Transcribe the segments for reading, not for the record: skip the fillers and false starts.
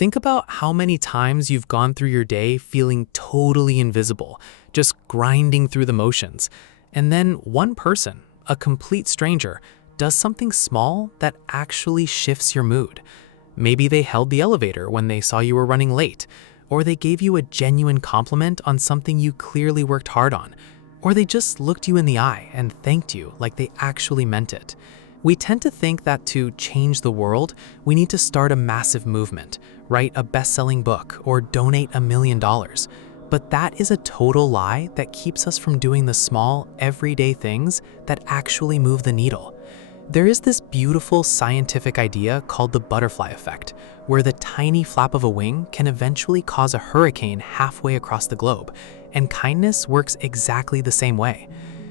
Think about how many times you've gone through your day feeling totally invisible, just grinding through the motions. And then one person, a complete stranger, does something small that actually shifts your mood. Maybe they held the elevator when they saw you were running late, or they gave you a genuine compliment on something you clearly worked hard on, or they just looked you in the eye and thanked you like they actually meant it. We tend to think that to change the world, we need to start a massive movement, write a best-selling book, or donate $1 million. But that is a total lie that keeps us from doing the small, everyday things that actually move the needle. There is this beautiful scientific idea called the butterfly effect, where the tiny flap of a wing can eventually cause a hurricane halfway across the globe, and kindness works exactly the same way.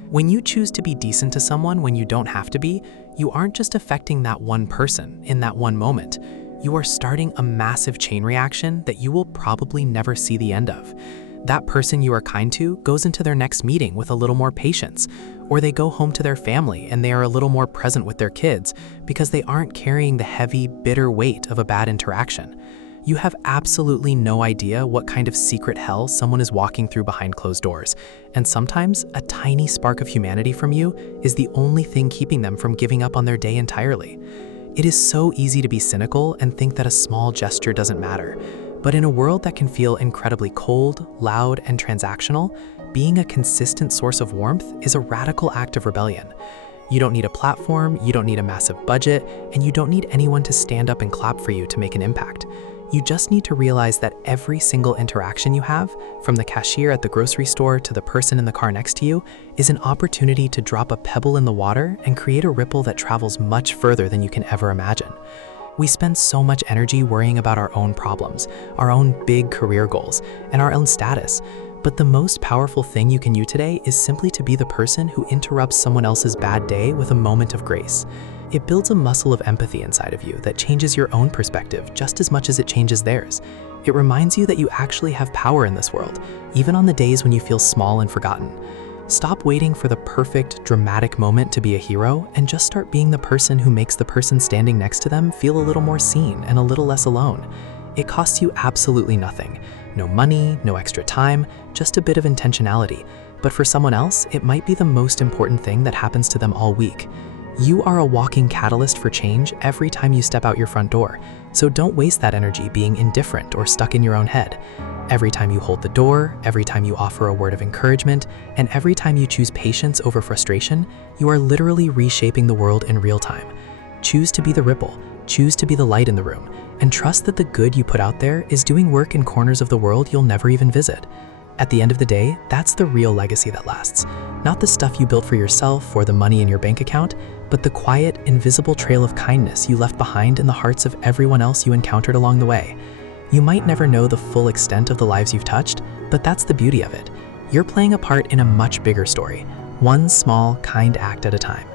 When you choose to be decent to someone when you don't have to be, you aren't just affecting that one person in that one moment. You are starting a massive chain reaction that you will probably never see the end of. That person you are kind to goes into their next meeting with a little more patience, or they go home to their family and they are a little more present with their kids because they aren't carrying the heavy, bitter weight of a bad interaction. You have absolutely no idea what kind of secret hell someone is walking through behind closed doors, and sometimes a tiny spark of humanity from you is the only thing keeping them from giving up on their day entirely. It is so easy to be cynical and think that a small gesture doesn't matter, but in a world that can feel incredibly cold, loud, and transactional, being a consistent source of warmth is a radical act of rebellion. You don't need a platform, you don't need a massive budget, and you don't need anyone to stand up and clap for you to make an impact. You just need to realize that every single interaction you have, from the cashier at the grocery store to the person in the car next to you, is an opportunity to drop a pebble in the water and create a ripple that travels much further than you can ever imagine. We spend so much energy worrying about our own problems, our own big career goals, and our own status. But the most powerful thing you can do today is simply to be the person who interrupts someone else's bad day with a moment of grace. It builds a muscle of empathy inside of you that changes your own perspective just as much as it changes theirs. It reminds you that you actually have power in this world, even on the days when you feel small and forgotten. Stop waiting for the perfect, dramatic moment to be a hero and just start being the person who makes the person standing next to them feel a little more seen and a little less alone. It costs you absolutely nothing. No money, no extra time, just a bit of intentionality. But for someone else, it might be the most important thing that happens to them all week. You are a walking catalyst for change every time you step out your front door, so don't waste that energy being indifferent or stuck in your own head. Every time you hold the door, every time you offer a word of encouragement, and every time you choose patience over frustration, you are literally reshaping the world in real time. Choose to be the ripple, choose to be the light in the room, and trust that the good you put out there is doing work in corners of the world you'll never even visit. At the end of the day, that's the real legacy that lasts. Not the stuff you built for yourself or the money in your bank account, but the quiet, invisible trail of kindness you left behind in the hearts of everyone else you encountered along the way. You might never know the full extent of the lives you've touched, but that's the beauty of it. You're playing a part in a much bigger story, one small, kind act at a time.